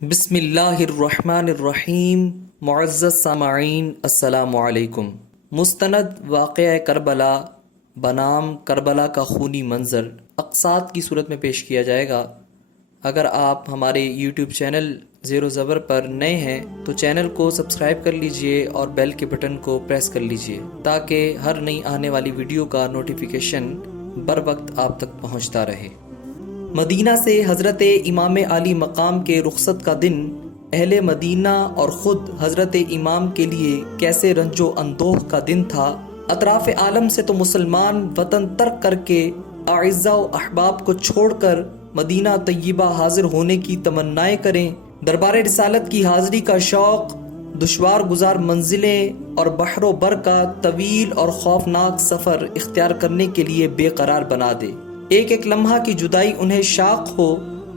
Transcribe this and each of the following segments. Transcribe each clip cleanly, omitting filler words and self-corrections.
بسم اللہ الرحمن الرحیم۔ معزز سامعین السلام علیکم۔ مستند واقعہ کربلا بنام کربلا کا خونی منظر اقساط کی صورت میں پیش کیا جائے گا۔ اگر آپ ہمارے یوٹیوب چینل زیر و زبر پر نئے ہیں تو چینل کو سبسکرائب کر لیجئے اور بیل کے بٹن کو پریس کر لیجئے تاکہ ہر نئی آنے والی ویڈیو کا نوٹیفیکیشن بر وقت آپ تک پہنچتا رہے۔ مدینہ سے حضرت امام علی مقام کے رخصت کا دن اہل مدینہ اور خود حضرت امام کے لیے کیسے رنج و اندوہ کا دن تھا۔ اطراف عالم سے تو مسلمان وطن ترک کر کے اعزاء و احباب کو چھوڑ کر مدینہ طیبہ حاضر ہونے کی تمنائیں کریں۔ دربار رسالت کی حاضری کا شوق دشوار گزار منزلیں اور بحر و بر کا طویل اور خوفناک سفر اختیار کرنے کے لیے بے قرار بنا دے۔ ایک ایک لمحہ کی جدائی انہیں شاق ہو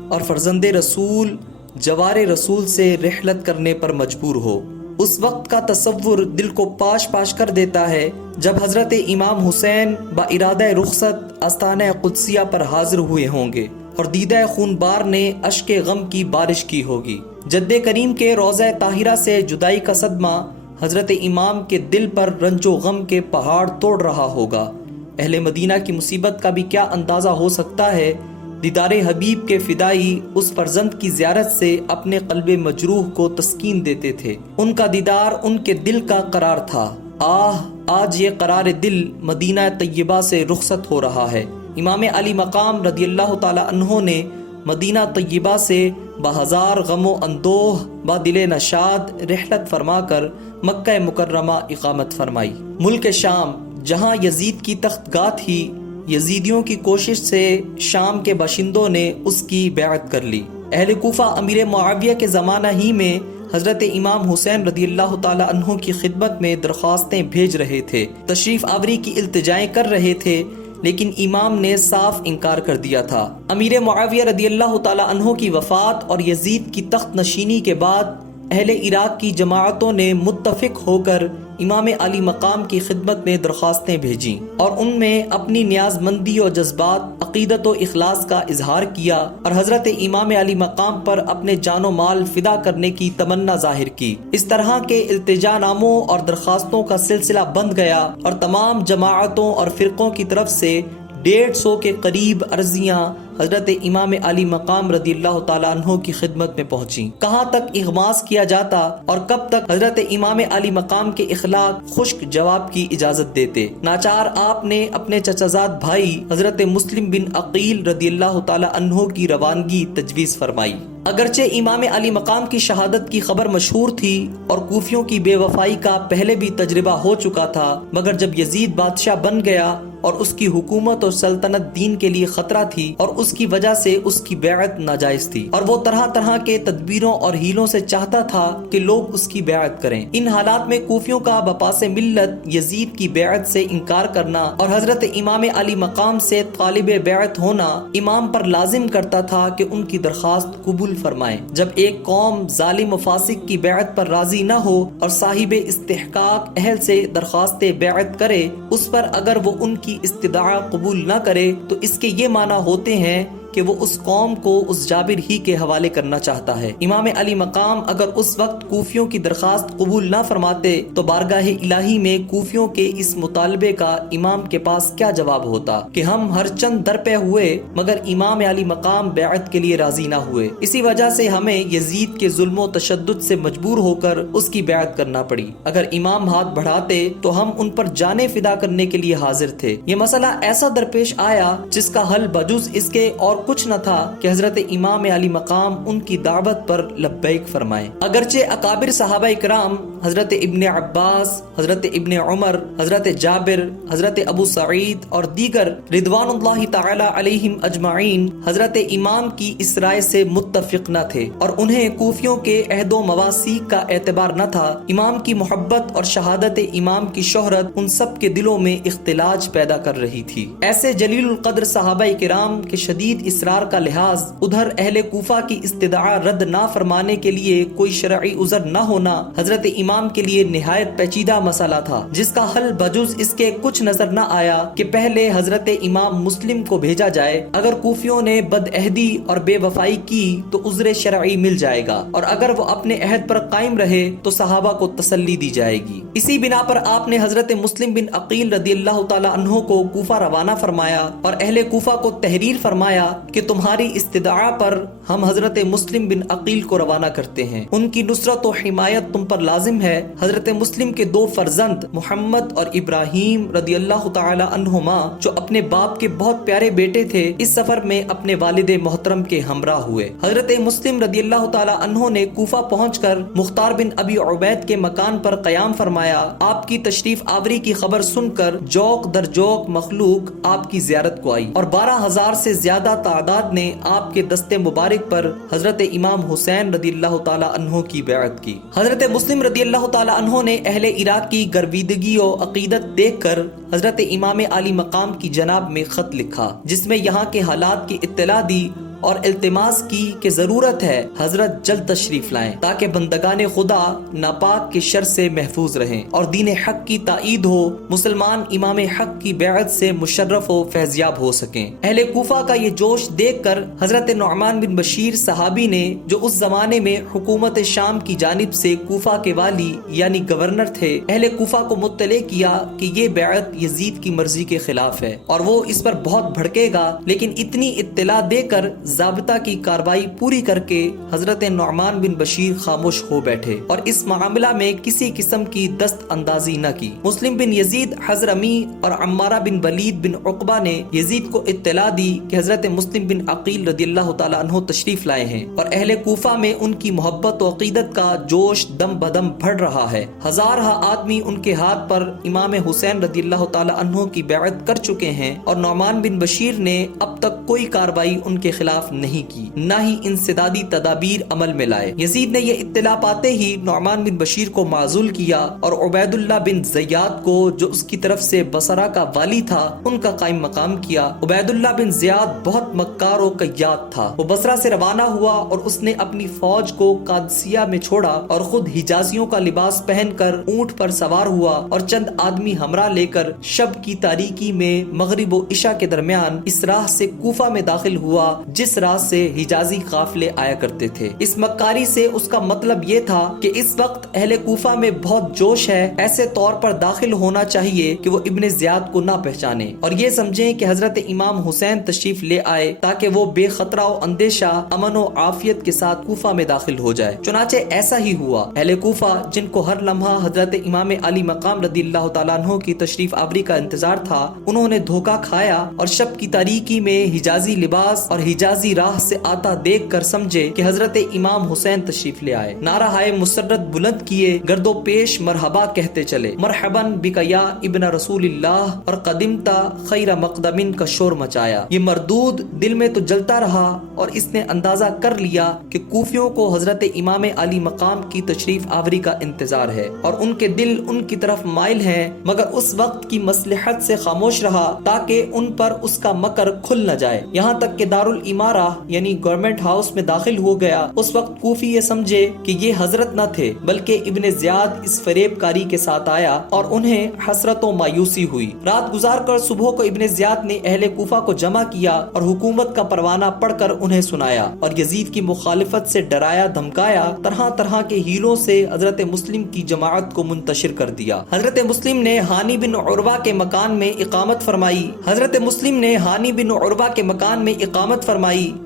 اور فرزند رسول جوار رسول سے رحلت کرنے پر مجبور ہو۔ اس وقت کا تصور دل کو پاش پاش کر دیتا ہے جب حضرت امام حسین با ارادہ رخصت آستانہ قدسیہ پر حاضر ہوئے ہوں گے اور دیدہ خونبار نے اشک غم کی بارش کی ہوگی۔ جد کریم کے روضہ طاہرہ سے جدائی کا صدمہ حضرت امام کے دل پر رنج و غم کے پہاڑ توڑ رہا ہوگا۔ اہل مدینہ کی مصیبت کا بھی کیا اندازہ ہو سکتا ہے۔ دیدار حبیب کے فدائی اس فرزند کی زیارت سے اپنے قلب مجروح کو تسکین دیتے تھے۔ ان کا دیدار ان کے دل کا قرار تھا۔ آج یہ قرار دل مدینہ طیبہ سے رخصت ہو رہا ہے۔ امام علی مقام رضی اللہ تعالی عنہ نے مدینہ طیبہ سے بہزار غم و اندوہ با دل نشاد رحلت فرما کر مکہ مکرمہ اقامت فرمائی۔ ملک شام جہاں یزید کی تخت گاہ تھی، یزیدیوں کی کوشش سے شام کے باشندوں نے اس کی بیعت کر لی۔ اہل کوفہ امیر معاویہ کے زمانہ ہی میں حضرت امام حسین رضی اللہ تعالی عنہ کی خدمت میں درخواستیں بھیج رہے تھے، تشریف آوری کی التجائیں کر رہے تھے، لیکن امام نے صاف انکار کر دیا تھا۔ امیر معاویہ رضی اللہ تعالی عنہ کی وفات اور یزید کی تخت نشینی کے بعد اہل عراق کی جماعتوں نے متفق ہو کر امام علی مقام کی خدمت میں درخواستیں بھیجیں اور ان میں اپنی نیاز مندی و جذبات، عقیدت و اخلاص کا اظہار کیا اور حضرت امام علی مقام پر اپنے جان و مال فدا کرنے کی تمنا ظاہر کی۔ اس طرح کے التجا ناموں اور درخواستوں کا سلسلہ بند گیا اور تمام جماعتوں اور فرقوں کی طرف سے 150 کے قریب عرضیاں حضرت امام علی مقام رضی اللہ تعالیٰ عنہ کی خدمت میں پہنچیں۔ کہاں تک اغماس کیا جاتا اور کب تک حضرت امام علی مقام کے اخلاق خشک جواب کی اجازت دیتے۔ ناچار آپ نے اپنے چچازاد بھائی حضرت مسلم بن عقیل رضی اللہ تعالیٰ عنہ کی روانگی تجویز فرمائی۔ اگرچہ امام علی مقام کی شہادت کی خبر مشہور تھی اور کوفیوں کی بے وفائی کا پہلے بھی تجربہ ہو چکا تھا، مگر جب یزید بادشاہ بن گیا اور اس کی حکومت اور سلطنت دین کے لیے خطرہ تھی اور اس کی وجہ سے اس کی بیعت ناجائز تھی اور وہ طرح طرح کے تدبیروں اور ہیلوں سے چاہتا تھا کہ لوگ اس کی بیعت کریں۔ ان حالات میں کوفیوں کا بپاس ملت یزید کی بیعت سے انکار کرنا اور حضرت امام علی مقام سے طالب بیعت ہونا امام پر لازم کرتا تھا کہ ان کی درخواست قبول فرمائیں۔ جب ایک قوم ظالم و فاسق کی بیعت پر راضی نہ ہو اور صاحب استحقاق اہل سے درخواست بیعت کرے، اس پر اگر وہ ان کی استدعا قبول نہ کرے تو اس کے یہ معنی ہوتے ہیں کہ وہ اس قوم کو اس جابر ہی کے حوالے کرنا چاہتا ہے۔ امام علی مقام اگر اس وقت کوفیوں کی درخواست قبول نہ فرماتے تو بارگاہ الہی میں کوفیوں کے اس مطالبے کا امام کے پاس کیا جواب ہوتا کہ ہم ہر چند در پہ ہوئے مگر امام علی مقام بیعت کے لیے راضی نہ ہوئے، اسی وجہ سے ہمیں یزید کے ظلم و تشدد سے مجبور ہو کر اس کی بیعت کرنا پڑی۔ اگر امام ہاتھ بڑھاتے تو ہم ان پر جانیں فدا کرنے کے لیے حاضر تھے۔ یہ مسئلہ ایسا درپیش آیا جس کا حل بجز اس کے اور کچھ نہ تھا کہ حضرت امام علی مقام ان کی دعوت پر لبیک فرمائے۔ اگرچہ اکابر صحابہ کرام حضرت ابن عباس، حضرت ابن عمر، حضرت جابر، حضرت ابو سعید اور دیگر رضوان اللہ تعالی علیہم اجمعین حضرت امام کی اس رائے سے متفق نہ تھے اور انہیں کوفیوں کے عہد و مواثیق کا اعتبار نہ تھا۔ امام کی محبت اور شہادت امام کی شہرت ان سب کے دلوں میں اختلاج پیدا کر رہی تھی۔ ایسے جلیل القدر صحابہ کرام کے شدید اسرار کا لحاظ، ادھر اہل کوفہ کی استدعا رد نہ فرمانے کے لیے کوئی شرعی عذر نہ ہونا حضرت امام کے لیے نہایت پیچیدہ مسئلہ تھا، جس کا حل بجز اس کے کچھ نظر نہ آیا کہ پہلے حضرت امام مسلم کو بھیجا جائے، اگر کوفیوں نے بدعہدی اور بے وفائی کی تو عذر شرعی مل جائے گا، اور اگر وہ اپنے عہد پر قائم رہے تو صحابہ کو تسلی دی جائے گی۔ اسی بنا پر آپ نے حضرت مسلم بن عقیل رضی اللہ تعالی عنہ کو کوفہ روانہ فرمایا اور اہل کوفہ کو تحریر فرمایا کہ تمہاری استدعا پر ہم حضرت مسلم بن عقیل کو روانہ کرتے ہیں، ان کی نصرت و حمایت تم پر لازم ہے۔ حضرت مسلم کے دو فرزند محمد اور ابراہیم رضی اللہ تعالی عنہما، جو اپنے باپ کے بہت پیارے بیٹے تھے، اس سفر میں اپنے والد محترم کے ہمراہ ہوئے۔ حضرت مسلم رضی اللہ تعالی عنہ نے کوفہ پہنچ کر مختار بن ابی عبید کے مکان پر قیام فرمایا۔ آپ کی تشریف آوری کی خبر سن کر جوق در جوق مخلوق آپ کی زیارت کو آئی، اور 12,000 سے زیادہ تعداد نے آپ کے دست مبارک پر حضرت امام حسین رضی اللہ تعالی عنہ کی بیعت کی۔ حضرت مسلم رضی اللہ تعالی عنہ نے اہل عراق کی گرویدگی و عقیدت دیکھ کر حضرت امام عالی مقام کی جناب میں خط لکھا، جس میں یہاں کے حالات کی اطلاع دی اور التماس کی کہ ضرورت ہے حضرت جلد تشریف لائیں تاکہ بندگان خدا ناپاک کے شر سے محفوظ رہیں اور دین حق کی تائید ہو، مسلمان امام حق کی بیعت سے مشرف و فیضیاب ہو سکیں۔ اہل کوفہ کا یہ جوش دیکھ کر حضرت نعمان بن بشیر صحابی نے، جو اس زمانے میں حکومت شام کی جانب سے کوفہ کے والی یعنی گورنر تھے، اہل کوفہ کو مطلع کیا کہ یہ بیعت یزید کی مرضی کے خلاف ہے اور وہ اس پر بہت بھڑکے گا، لیکن اتنی اطلاع دے کر ضابطہ کی کارروائی پوری کر کے حضرت نعمان بن بشیر خاموش ہو بیٹھے اور اس معاملہ میں کسی قسم کی دست اندازی نہ کی۔ مسلم بن یزید حضرمی اور عمارہ بن ولید بن عقبہ نے یزید کو اطلاع دی کہ حضرت مسلم بن عقیل رضی اللہ تعالی عنہ تشریف لائے ہیں اور اہل کوفہ میں ان کی محبت و عقیدت کا جوش دم بدم بڑھ رہا ہے۔ ہزارہ آدمی ان کے ہاتھ پر امام حسین رضی اللہ تعالی عنہ کی بیعت کر چکے ہیں اور نعمان بن بشیر نے اب تک کوئی کارروائی ان کے خلاف نہیں کی، نہ ہی انسدادی تدابیر عمل میں لائے۔ یزید نے یہ اطلاع پاتے ہی نعمان بن بشیر کو معزول کیا اور عبید اللہ بن زیاد کو، جو اس کی طرف سے بصرہ کا والی تھا، ان کا قائم مقام کیا۔ عبید اللہ بن زیاد بہت مکار و قیاد تھا، وہ بصرہ سے روانہ ہوا اور اس نے اپنی فوج کو قادسیہ میں چھوڑا اور خود حجازیوں کا لباس پہن کر اونٹ پر سوار ہوا اور چند آدمی ہمراہ لے کر شب کی تاریکی میں مغرب و عشاء کے درمیان اس راہ سے کوفہ میں داخل ہوا جس راہ سے حجازی قافلے آیا کرتے تھے۔ اس مکاری سے اس کا مطلب یہ تھا کہ اس وقت اہل کوفہ میں بہت جوش ہے، ایسے طور پر داخل ہونا چاہیے کہ وہ ابن زیاد کو نہ پہچانے اور یہ سمجھیں کہ حضرت امام حسین تشریف لے آئے تاکہ وہ بے خطرہ و اندیشہ امن و عافیت کے ساتھ کوفہ میں داخل ہو جائے۔ چنانچہ ایسا ہی ہوا۔ اہل کوفہ، جن کو ہر لمحہ حضرت امام علی مقام رضی اللہ تعالیٰ عنہ کی تشریف آوری کا انتظار تھا، انہوں نے دھوکہ کھایا اور شب کی تاریکی میں حجازی لباس اور حجازی راہ سے آتا دیکھ کر سمجھے کہ حضرت امام حسین تشریف لے آئے۔ نعرہ ہائے مسرت بلند کیے، گرد و پیش مرحبا کہتے چلے، مرحباً بک یا ابن رسول اللہ، اور قدمتا خیر مقدمن کا شور مچایا۔ یہ مردود دل میں تو جلتا رہا اور اس نے اندازہ کر لیا کہ کوفیوں کو حضرت امام علی مقام کی تشریف آوری کا انتظار ہے اور ان کے دل ان کی طرف مائل ہیں، مگر اس وقت کی مصلحت سے خاموش رہا تاکہ ان پر اس کا مکر کھل نہ جائے، یہاں تک کہ دارالامارہ یعنی گورنمنٹ ہاؤس میں داخل ہو گیا۔ اس وقت کوفی یہ سمجھے کہ یہ حضرت نہ تھے بلکہ ابن زیاد اس فریب کاری کے ساتھ آیا اور انہیں حسرت و مایوسی ہوئی۔ رات گزار کر صبح کو ابن زیاد نے اہل کوفہ کو جمع کیا اور حکومت کا پروانہ پڑھ کر انہیں سنایا اور یزید کی مخالفت سے ڈرایا دھمکایا، طرح طرح کے ہیلوں سے حضرت مسلم کی جماعت کو منتشر کر دیا۔ حضرت مسلم نے ہانی بن عروہ کے مکان میں اقامت فرمائی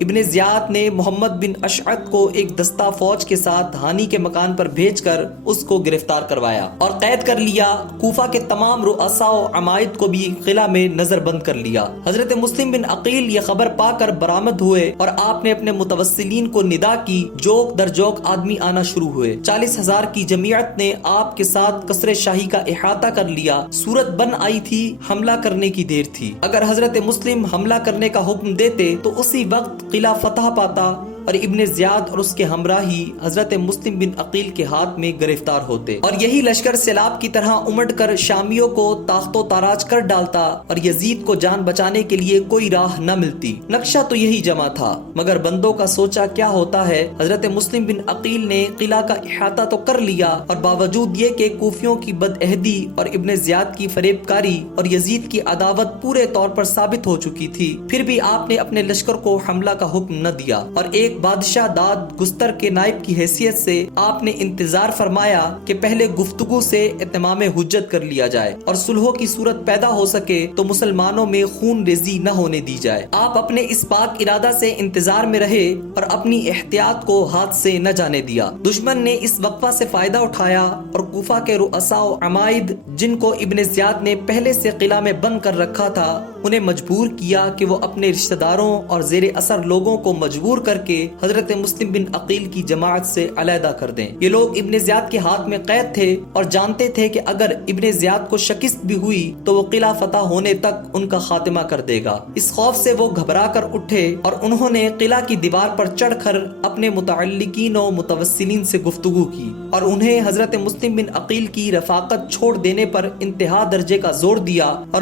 ابن زیاد نے محمد بن اشعث کو ایک دستہ فوج کے ساتھ ہانی کے مکان پر بھیج کر اس کو گرفتار کروایا اور قید کر لیا۔ کوفہ کے تمام رؤساء و عمائد کو بھی قلعہ میں نظر بند کر لیا۔ حضرت مسلم بن عقیل یہ خبر پا کر برآمد ہوئے اور آپ نے اپنے متوسلین کو ندا کی، جوک در جوک آدمی آنا شروع ہوئے۔ 40,000 کی جمعیت نے آپ کے ساتھ قصر شاہی کا احاطہ کر لیا۔ صورت بن آئی تھی، حملہ کرنے کی دیر تھی۔ اگر حضرت مسلم حملہ کرنے کا حکم دیتے تو اسی وقت قلعہ فتح پاتا اور ابن زیاد اور اس کے ہمراہی حضرت مسلم بن عقیل کے ہاتھ میں گرفتار ہوتے اور یہی لشکر سیلاب کی طرح امٹ کر شامیوں کو تاخت و تاراج کر ڈالتا اور یزید کو جان بچانے کے لیے کوئی راہ نہ ملتی۔ نقشہ تو یہی جمع تھا، مگر بندوں کا سوچا کیا ہوتا ہے۔ حضرت مسلم بن عقیل نے قلعہ کا احاطہ تو کر لیا، اور باوجود یہ کہ کوفیوں کی بدعہدی اور ابن زیاد کی فریب کاری اور یزید کی عداوت پورے طور پر ثابت ہو چکی تھی، پھر بھی آپ نے اپنے لشکر کو حملہ کا حکم نہ دیا، اور ایک بادشاہ داد گستر کے نائب کی حیثیت سے آپ نے انتظار فرمایا کہ پہلے گفتگو سے اتمام حجت کر لیا جائے اور صلح کی صورت پیدا ہو سکے تو مسلمانوں میں خون ریزی نہ ہونے دی جائے۔ آپ اپنے اس پاک ارادہ سے انتظار میں رہے اور اپنی احتیاط کو ہاتھ سے نہ جانے دیا۔ دشمن نے اس وقفہ سے فائدہ اٹھایا اور کوفہ کے رؤساء و عمائد، جن کو ابن زیاد نے پہلے سے قلعہ میں بند کر رکھا تھا، انہیں مجبور کیا کہ وہ اپنے رشتہ داروں اور زیر اثر لوگوں کو مجبور کر کے حضرت مسلم بن عقیل کی جماعت سے علیحدہ کر دیں۔ یہ لوگ ابن زیاد کے ہاتھ میں قید تھے اور جانتے تھے کہ اگر ابن زیاد کو شکست بھی ہوئی تو وہ قلعہ فتح ہونے تک ان کا خاتمہ کر دے گا۔ اس خوف سے وہ گھبرا کر اٹھے اور انہوں نے قلعہ کی دیوار پر چڑھ کر اپنے متعلقین و متوسلین سے گفتگو کی اور انہیں حضرت مسلم بن عقیل کی رفاقت چھوڑ دینے پر انتہا درجے کا زور دیا اور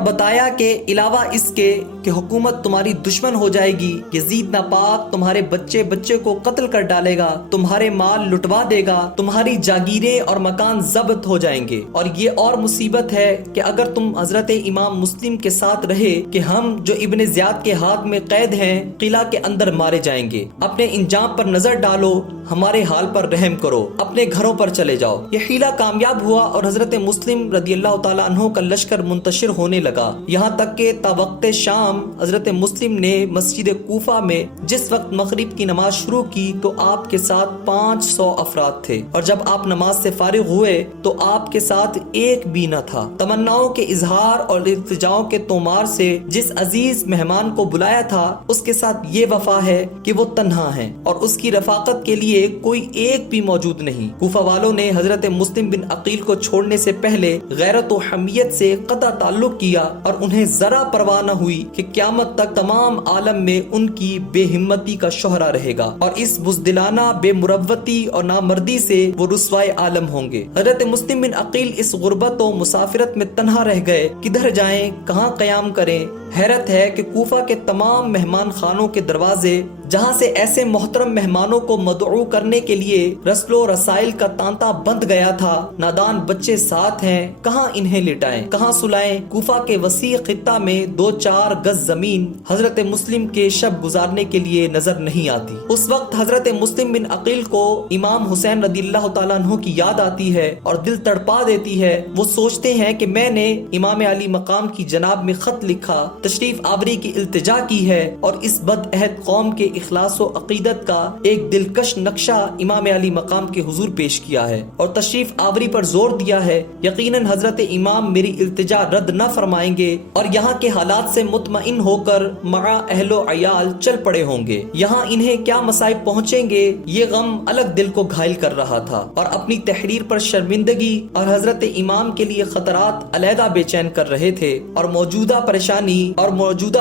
بتایا کہ علاوہ اس کے کہ حکومت تمہاری دشمن ہو جائے گی، یزید ناپاک تمہارے بچے کو قتل کر ڈالے گا، تمہارے مال لٹوا دے گا، تمہاری جاگیریں اور مکان ضبط ہو جائیں گے، اور یہ اور مصیبت ہے کہ اگر تم حضرت امام مسلم کے ساتھ رہے کہ ہم جو ابن زیاد کے ہاتھ میں قید ہیں قلعہ کے اندر مارے جائیں گے۔ اپنے انجام پر نظر ڈالو، ہمارے حال پر رحم کرو، اپنے گھروں پر چلے جاؤ۔ یہ حیلہ کامیاب ہوا اور حضرت مسلم رضی اللہ تعالیٰ عنہ کا لشکر منتشر ہونے لگا، یہاں تک کہ تا وقت شام حضرت مسلم نے مسجد کوفہ میں جس وقت مغرب کی نماز شروع کی تو آپ کے ساتھ 500 افراد تھے، اور جب آپ نماز سے فارغ ہوئے تو آپ کے ساتھ ایک بھی نہ تھا۔ تمناؤں کے اظہار اور التجاؤں کے تومار سے جس عزیز مہمان کو بلایا تھا اس کے ساتھ یہ وفا ہے کہ وہ تنہا ہے اور اس کی رفاقت کے لیے کوئی ایک بھی موجود نہیں۔ کوفہ والوں نے حضرت مسلم بن عقیل کو چھوڑنے سے پہلے غیرت و حمیت سے قطع تعلق کیا اور انہیں ذرا پرواہ نہ ہوئی کہ قیامت تک تمام عالم میں ان کی بے ہمتی کا شہرہ رہے گا اور اس بزدلانہ بے مروتی اور نامردی سے وہ رسوائے عالم ہوں گے۔ حضرت مسلم بن عقیل اس غربت و مسافرت میں تنہا رہ گئے، کدھر جائیں، کہاں قیام کریں۔ حیرت ہے کہ کوفہ کے تمام مہمان خانوں کے دروازے، جہاں سے ایسے محترم مہمانوں کو مدعو کرنے کے لیے رسل و رسائل کا تانتا بند گیا تھا، نادان بچے ساتھ ہیں، کہاں انہیں لٹائیں، کہاں سلائیں۔ کوفہ کے وسیع خطہ میں 2-4 گز زمین حضرت مسلم کے شب گزارنے کے لیے نظر نہیں آتی۔ اس وقت حضرت مسلم بن عقیل کو امام حسین رضی اللہ تعالیٰ عنہ کی یاد آتی ہے اور دل تڑپا دیتی ہے۔ وہ سوچتے ہیں کہ میں نے امام علی مقام کی جناب میں خط لکھا، تشریف آوری کی التجا کی ہے اور اس بد عہد قوم کے اخلاص و عقیدت کا ایک دلکش نقشہ امام علی مقام کے حضور پیش کیا ہے اور تشریف آوری پر زور دیا ہے۔ یقیناً حضرت امام میری التجا رد نہ فرمائیں گے اور یہاں کے حالات سے مطمئن ہو کر مع اہل و عیال چل پڑے ہوں گے۔ یہاں انہیں کیا مصائب پہنچیں گے، یہ غم الگ دل کو گھائل کر رہا تھا اور اپنی تحریر پر شرمندگی اور حضرت امام کے لیے خطرات علیحدہ بے چین کر رہے تھے اور موجودہ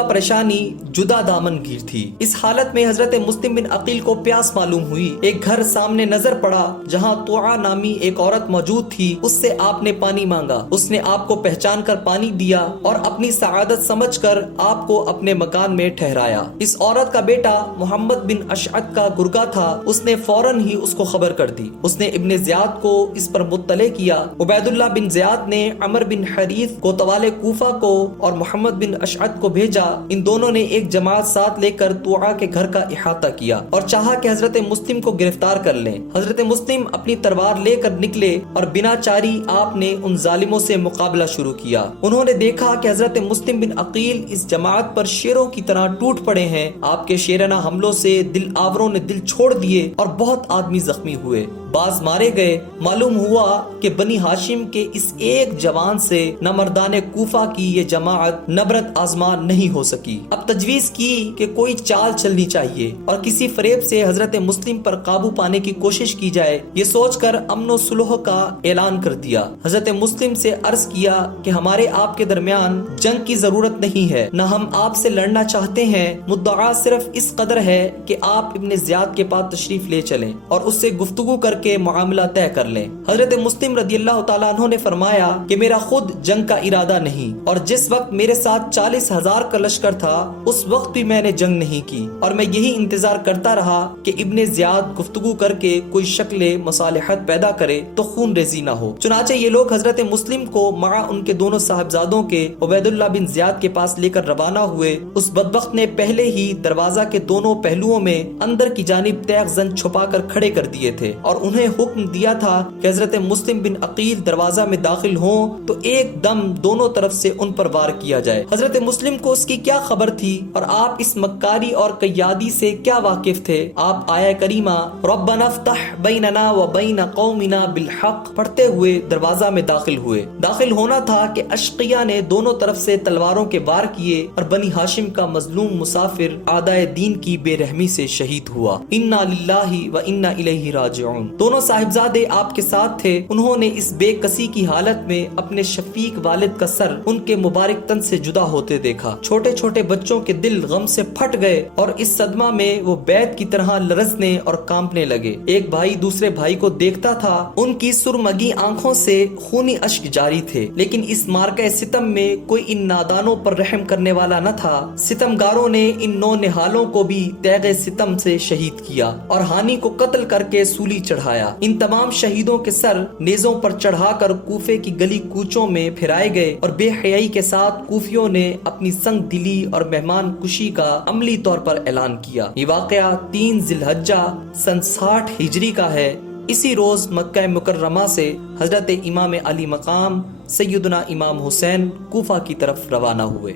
پریشانی جدا دامن گیر تھی۔ اس حالت میں حضرت مسلم بن عقیل کو پیاس معلوم ہوئی۔ ایک گھر سامنے نظر پڑا جہاں طوعا نامی ایک عورت موجود تھی، اس سے آپ نے پانی مانگا۔ اس نے آپ کو پہچان کر پانی دیا اور اپنی سعادت سمجھ کر آپ کو اپنے مکان میں ٹھہرایا۔ اس عورت کا بیٹا محمد بن اشعث کا گرگا تھا، اس نے فوراً ہی اس کو خبر کر دی۔ اس نے ابن زیاد کو اس پر مطلع کیا۔ عبید اللہ بن زیاد نے عمر بن حریث کو طوال کوفہ کو اور محمد بن اشعث کو بھیجا۔ ان دونوں نے ایک جماعت ساتھ لے کر طوعا کے گھر کا احاطہ کیا اور چاہا کہ حضرت مسلم کو گرفتار کر لیں۔ حضرت مسلم اپنی تلوار لے کر نکلے اور بنا چاری آپ نے ان ظالموں سے مقابلہ شروع کیا۔ انہوں نے دیکھا کہ حضرت مسلم بن عقیل اس جماعت پر شیروں کی طرح ٹوٹ پڑے ہیں۔ آپ کے شیرانہ حملوں سے دل آوروں نے دل چھوڑ دیے اور بہت آدمی زخمی ہوئے، بعض مارے گئے۔ معلوم ہوا کہ بنی ہاشم کے اس ایک جوان سے نہ مردان کوفہ کی یہ جماعت نبرد آزما نہیں ہو سکی۔ اب تجویز کی کہ کوئی چال چلنی چاہیے۔ چاہیے اور کسی فریب سے حضرت مسلم پر قابو پانے کی کوشش کی جائے، یہ سوچ کر امن و صلح کا اعلان کر دیا۔ حضرت مسلم سے عرض کیا کہ ہمارے آپ کے درمیان جنگ کی ضرورت نہیں ہے، نہ ہم آپ سے لڑنا چاہتے ہیں، مدعا صرف اس قدر ہے کہ آپ ابن زیاد کے پاس تشریف لے چلیں اور اس سے گفتگو کر کے معاملہ طے کر لیں۔ حضرت مسلم رضی اللہ تعالیٰ عنہ نے فرمایا کہ میرا خود جنگ کا ارادہ نہیں، اور جس وقت میرے ساتھ 40,000 کا لشکر تھا اس وقت بھی میں نے جنگ نہیں کی، اور میں یہی انتظار کرتا رہا کہ ابن زیاد گفتگو کر کے کوئی شکل مصالحت پیدا کرے تو خون ریزی نہ ہو۔ چنانچہ یہ لوگ حضرت مسلم کو مع ان کے دونوں صاحبزادوں کے عبید اللہ بن زیاد کے پاس لے کر روانہ ہوئے۔ اس بدبخت نے پہلے ہی دروازہ کے دونوں پہلوؤں میں اندر کی جانب تیغ زن چھپا کر کھڑے کر دیے تھے، اور انہیں حکم دیا تھا کہ حضرت مسلم بن عقیل دروازہ میں داخل ہوں تو ایک دم دونوں طرف سے ان پر وار کیا جائے۔ حضرت مسلم کو اس کی کیا خبر تھی اور آپ اس مکاری اور قیادی سے کیا واقف تھے؟ آپ آیہ کریمہ ربنا افتح بیننا و بین قومنا بالحق پڑھتے ہوئے دروازہ میں داخل ہوئے۔ داخل ہونا تھا کہ اشقیاء نے دونوں طرف سے تلواروں کے وار کیے اور بنی ہاشم کا مظلوم مسافر اعدائے دین کی بے رحمی سے شہید ہوا۔ انا للہ و انا الیہ راجعون۔ دونوں صاحبزادے آپ کے ساتھ تھے۔ انہوں نے اس بے کسی کی حالت میں اپنے شفیق والد کا سر ان کے مبارک تن سے جدا ہوتے دیکھا۔ چھوٹے چھوٹے بچوں کے دل غم سے پھٹ گئے اور اس صدمہ میں وہ بیت کی طرح لرزنے اور کانپنے لگے۔ ایک بھائی دوسرے بھائی کو دیکھتا تھا، ان کی سرمگی آنکھوں سے خونی اشک جاری تھے، لیکن اس مارکہ ستم میں کوئی ان نادانوں پر رحم کرنے والا نہ تھا۔ ستمگاروں نے ان نو نہالوں کو بھی تیغ ستم سے شہید کیا اور ہانی کو قتل کر کے سولی چڑھایا۔ ان تمام شہیدوں کے سر نیزوں پر چڑھا کر کوفے کی گلی کوچوں میں پھرائے گئے اور بے حیائی کے ساتھ کوفیوں نے اپنی سنگ دلی اور مہمان کشی کا عملی طور پر اعلان کیا۔ یہ واقعہ 3 ذی الحجہ سن 60 ہجری کا ہے۔ اسی روز مکہ مکرمہ سے حضرت امام علی مقام سیدنا امام حسین کوفہ کی طرف روانہ ہوئے۔